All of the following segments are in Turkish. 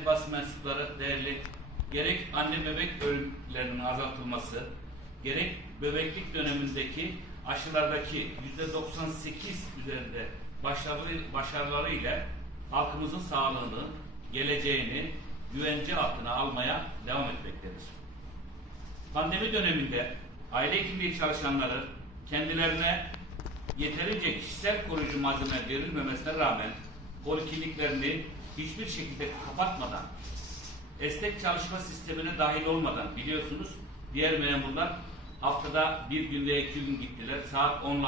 kıymetli basın mensupları değerli gerek anne bebek ölümlerinin azaltılması, gerek bebeklik dönemindeki aşılardaki yüzde 98 üzerinde başarılı, başarıları ile halkımızın sağlığını, geleceğini güvence altına almaya devam etmektedir. Pandemi döneminde aile hekimliği çalışanları kendilerine yeterince kişisel koruyucu malzeme verilmemesine rağmen polikliniklerini hiçbir şekilde kapatmadan, esnek çalışma sistemine dahil olmadan biliyorsunuz diğer memurlar haftada bir gün veya iki gün gittiler. Saat 10 ile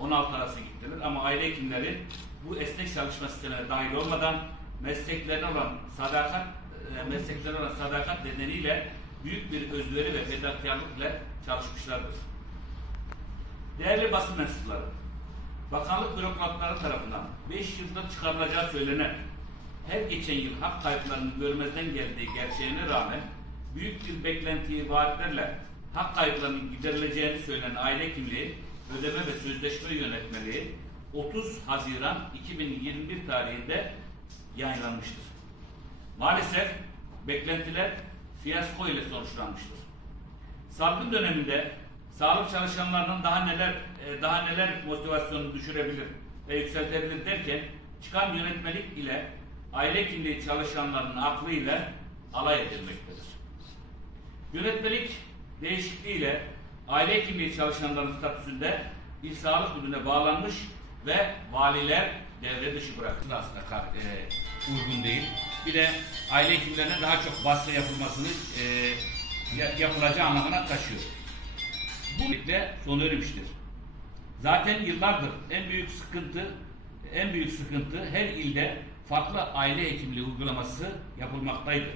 16 arası gittiler ama aile hekimleri bu esnek çalışma sistemine dahil olmadan mesleklerine olan sadakat e, mesleklerine olan sadakat nedeniyle büyük bir özveri ve fedakarlıkla çalışmışlardır. Değerli basın mensupları, bakanlık bürokratları tarafından 5 yılda çıkarılacağı söylenen her geçen yıl hak kayıplarının görmezden geldiği gerçeğine rağmen büyük bir beklentiyi vaatlerle hak kayıplarının giderileceğini söylenen aile kimliği, ödeme ve sözleşme yönetmeliği 30 Haziran 2021 tarihinde yayınlanmıştır. Maalesef beklentiler fiyasko ile sonuçlanmıştır. Salgın döneminde sağlık çalışanlarının daha neler e, daha neler motivasyonunu düşürebilir ve yükseltebilir derken çıkan yönetmelik ile aile hekimliği çalışanlarının aklı ile alay edilmektedir. Yönetmelik değişikliğiyle aile hekimliği çalışanların statüsünde il sağlık müdürlüğüne bağlanmış ve valiler devre dışı bırakıldı aslında e, uygun değil. Bir de aile hekimlerine daha çok baskı yapılmasını e, ya- yapılacağı anlamına taşıyor. Bu ile sona ermiştir. Zaten yıllardır en büyük sıkıntı en büyük sıkıntı her ilde farklı aile hekimliği uygulaması yapılmaktaydı.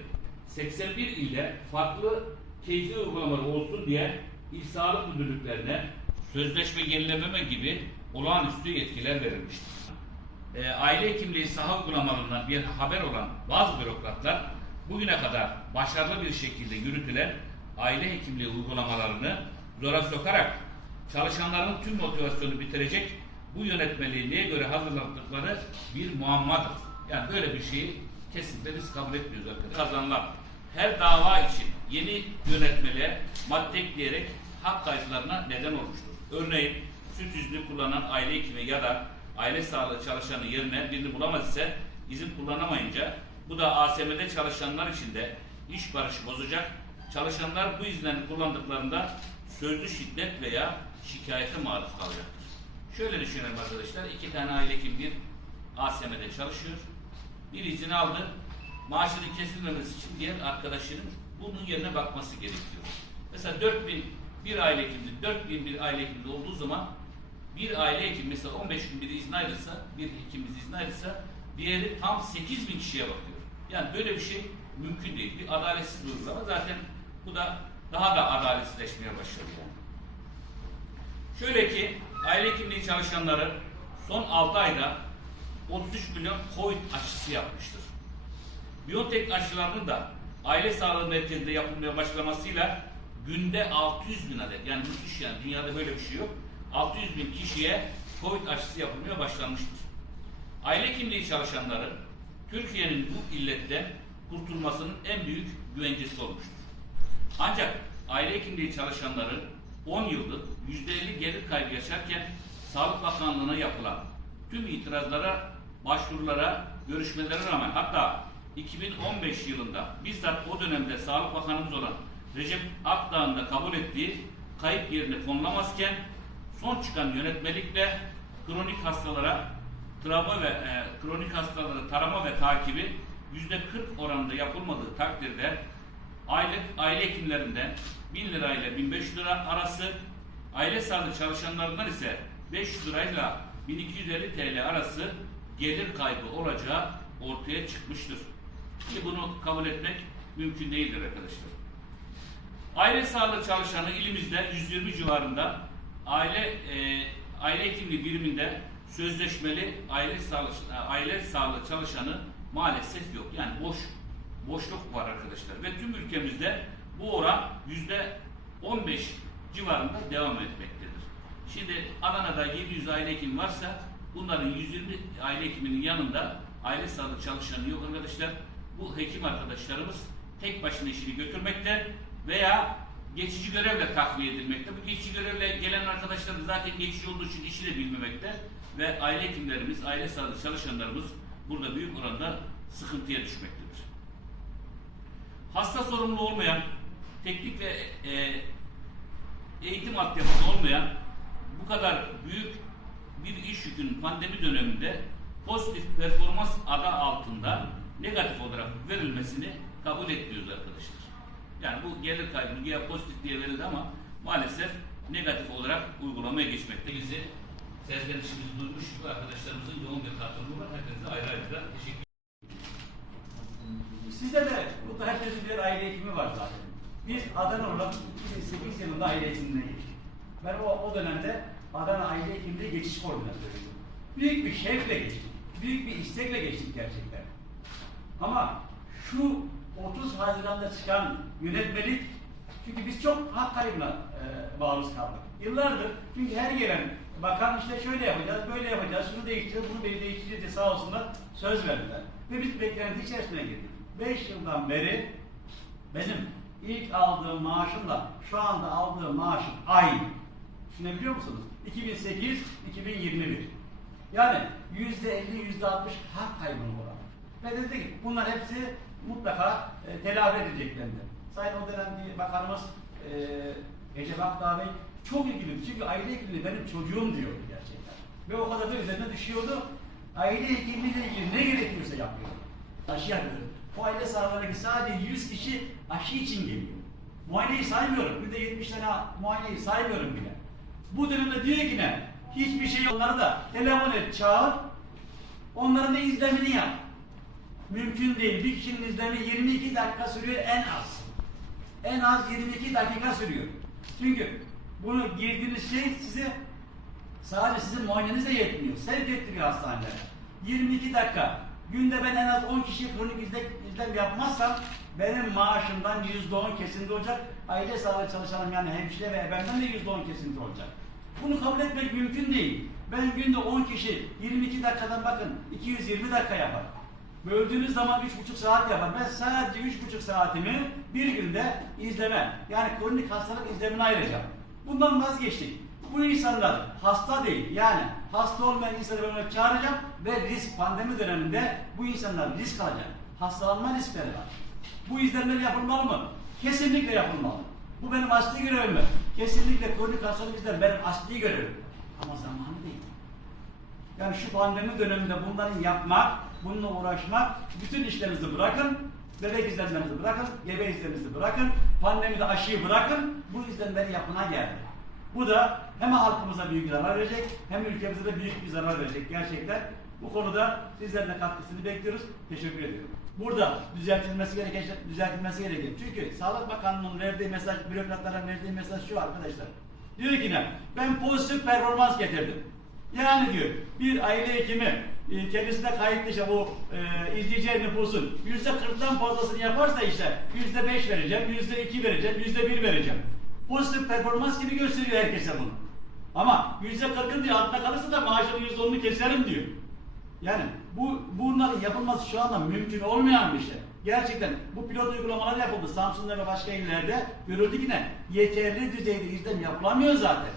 81 ilde farklı keyfi uygulamalar olsun diye il sağlık müdürlüklerine sözleşme yenilememe gibi olağanüstü yetkiler verilmiştir. E, aile hekimliği saha uygulamalarından bir haber olan bazı bürokratlar bugüne kadar başarılı bir şekilde yürütülen aile hekimliği uygulamalarını zora sokarak çalışanların tüm motivasyonu bitirecek bu yönetmeliği neye göre hazırladıkları bir muammadır. Yani böyle bir şeyi kesinlikle biz kabul etmiyoruz arkadaşlar. Kazanılan her dava için yeni yönetmeliğe madde ekleyerek hak kayıplarına neden olmuştur. Örneğin süt izni kullanan aile hekimi ya da aile sağlığı çalışanı yerine birini bulamaz ise izin kullanamayınca bu da ASM'de çalışanlar için de iş barışı bozacak. Çalışanlar bu izinlerini kullandıklarında sözlü şiddet veya şikayete maruz kalacaktır. Şöyle düşünelim arkadaşlar. iki tane aile hekim bir ASM'de çalışıyor. Bir izin aldı. Maaşının kesilmemesi için diğer arkadaşının bunun yerine bakması gerekiyor. Mesela 4000 bir aile hekimde, 4000 bir aile hekimde olduğu zaman bir aile hekim mesela 15 gün biri izin ayrılsa, bir hekimimiz izin ayrılsa diğeri tam 8000 kişiye bakıyor. Yani böyle bir şey mümkün değil. Bir adaletsiz bir uygulama. Zaten bu da daha da adaletsizleşmeye başladı yani. Şöyle ki aile hekimliği çalışanları son 6 ayda 33 milyon Covid aşısı yapmıştır. Biontech aşılarının da aile sağlığı merkezinde yapılmaya başlamasıyla günde 600 bin adet yani müthiş yani dünyada böyle bir şey yok. 600 bin kişiye Covid aşısı yapılmaya başlanmıştır. Aile hekimliği çalışanları Türkiye'nin bu illetten kurtulmasının en büyük güvencesi olmuştur. Ancak aile hekimliği çalışanları 10 yıldır %50 gelir kaybı yaşarken Sağlık Bakanlığı'na yapılan tüm itirazlara, başvurulara, görüşmelere rağmen hatta 2015 yılında bizzat o dönemde Sağlık Bakanımız olan Recep Akdağ'ın da kabul ettiği kayıp yerine konulamazken son çıkan yönetmelikle kronik hastalara travma ve e, kronik hastalara tarama ve takibi yüzde 40 oranında yapılmadığı takdirde aile, aile hekimlerinden 1000 lira ile 1500 lira arası, aile sağlığı çalışanlarından ise 500 lirayla 1250 TL arası gelir kaybı olacağı ortaya çıkmıştır. Ki bunu kabul etmek mümkün değildir arkadaşlar. Aile sağlığı çalışanı ilimizde 120 civarında aile e, aile hekimliği biriminde sözleşmeli aile sağlığı aile sağlığı çalışanı maalesef yok. Yani boş boşluk var arkadaşlar ve tüm ülkemizde bu oran yüzde 15 civarında devam etmektedir. Şimdi Adana'da 700 aile hekim varsa bunların 120 aile hekiminin yanında aile sağlığı çalışanı yok arkadaşlar. bu hekim arkadaşlarımız tek başına işini götürmekte veya geçici görevle takviye edilmekte. Bu geçici görevle gelen arkadaşlar da zaten geçici olduğu için işi de bilmemekte ve aile hekimlerimiz, aile sağlığı çalışanlarımız burada büyük oranda sıkıntıya düşmektedir. Hasta sorumlu olmayan, teknik ve e, eğitim altyapısı olmayan bu kadar büyük bir iş yükünün pandemi döneminde pozitif performans adı altında negatif olarak verilmesini kabul etmiyoruz arkadaşlar. Yani bu gelir kaybını ya pozitif diye verildi ama maalesef negatif olarak uygulamaya geçmekte. Bizi seslenişimizi duymuş bu arkadaşlarımızın yoğun bir katılımı var. Herkese ayrı ayrı teşekkür Sizde de burada herkesin bir aile hekimi var zaten. Biz Adana olarak 2008 yılında aile hekimliğine geçtik. Ben o, o dönemde Adana Aile Hekimliği geçiş koordinatörüydüm. Büyük bir şevkle geçtik. Büyük bir istekle geçtik gerçekten. Ama şu 30 Haziran'da çıkan yönetmelik çünkü biz çok hak kaybına e, maruz kaldık. Yıllardır çünkü her gelen bakan işte şöyle yapacağız, böyle yapacağız, şunu değiştireceğiz, bunu değiştireceğiz diye sağ olsunlar söz verdiler. Ve biz beklenti içerisine girdik. 5 yıldan beri benim ilk aldığım maaşımla şu anda aldığım maaşım aynı. Düşünebiliyor musunuz? 2008, 2021. Yani yüzde 50, yüzde 60 hak kaybını oranı. Ve dedi ki bunlar hepsi mutlaka e, telafi edeceklerdi. Sayın o dönemki bakanımız e, Recep Akdağ Bey çok ilgiliydi. Çünkü aile hekimliği benim çocuğum diyordu gerçekten. Ve o kadar da üzerine düşüyordu. Aile hekimliğiyle ilgili ne gerekiyorsa yapıyordu. Aşı yapıyordu. Bu aile sahalarındaki sadece 100 kişi aşı için geliyor. Muayeneyi saymıyorum. Bir de 70 tane muayeneyi saymıyorum bile. Bu dönemde diyor ki ne? Hiçbir şey yok. Onları da telefon et, çağır. Onların da izlemini yap. Mümkün değil. Bir kişinin izlemi 22 dakika sürüyor en az. En az 22 dakika sürüyor. Çünkü bunu girdiğiniz şey size sadece sizin muayenenize yetmiyor. Sevk ettiriyor hastanelere. 22 dakika. Günde ben en az 10 kişi kronik izlem, izlem yapmazsam benim maaşımdan %10 kesinti olacak. Aile sağlığı çalışanım yani hemşire ve ebemden de %10 kesinti olacak. Bunu kabul etmek mümkün değil. Ben günde 10 kişi 22 dakikadan bakın 220 dakika yapar. Böldüğünüz zaman 3,5 saat yapar. Ben sadece 3,5 saatimi bir günde izleme, yani kronik hastalık izlemine ayıracağım. Bundan vazgeçtik. Bu insanlar hasta değil, yani hasta olmayan insanları ben çağıracağım ve risk pandemi döneminde bu insanlar risk alacak. Hastalanma riskleri var. Bu izlemler yapılmalı mı? Kesinlikle yapılmalı. Bu benim asli görevim. Kesinlikle kronik hastalık izlem benim asli görevim. Ama zamanı değil. Yani şu pandemi döneminde bunları yapmak, bununla uğraşmak, bütün işlerinizi bırakın, bebek izlemlerinizi bırakın, gebe izlemlerinizi bırakın, pandemide aşıyı bırakın, bu izlemleri yapına geldi. Bu da hem halkımıza büyük zarar verecek, hem ülkemize de büyük bir zarar verecek gerçekten. Bu konuda sizlerin de katkısını bekliyoruz. Teşekkür ediyorum. Burada düzeltilmesi gereken şey- düzeltilmesi gerekiyor. Çünkü Sağlık Bakanlığı'nın verdiği mesaj, bürokratlara verdiği mesaj şu arkadaşlar. Diyor ki ne? Ben pozitif performans getirdim. Yani diyor bir aile hekimi e, kendisine kayıtlı işte bu e, izleyeceği nüfusun yüzde kırktan fazlasını yaparsa işte yüzde beş vereceğim, yüzde iki vereceğim, yüzde bir vereceğim. Pozitif performans gibi gösteriyor herkese bunu. Ama yüzde kırkın diyor altında kalırsa da maaşının yüzde onunu keserim diyor. Yani bu bunların yapılması şu anda mümkün olmayan bir şey. Gerçekten bu pilot uygulamalar yapıldı. Samsun'da ve başka illerde görüldü ki ne? Yeterli düzeyde izlem yapılamıyor zaten.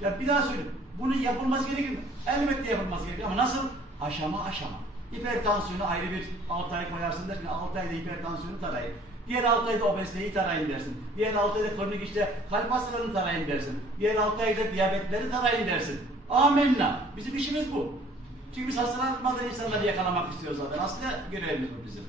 Ya bir daha söyleyeyim. Bunun yapılması gerekir mi? Elbette yapılması gerekir ama nasıl? Aşama aşama. Hipertansiyonu ayrı bir 6 ay koyarsın dersin. 6 ayda hipertansiyonu tarayın. Diğer 6 ayda obeziteyi tarayın dersin. Diğer 6 ayda kronik işte kalp hastalarını tarayın dersin. Diğer 6 ayda diyabetleri tarayın dersin. Amenna. Bizim işimiz bu. Çünkü biz hastalanmadan insanları yakalamak istiyoruz zaten. Aslında görevimiz bu bizim.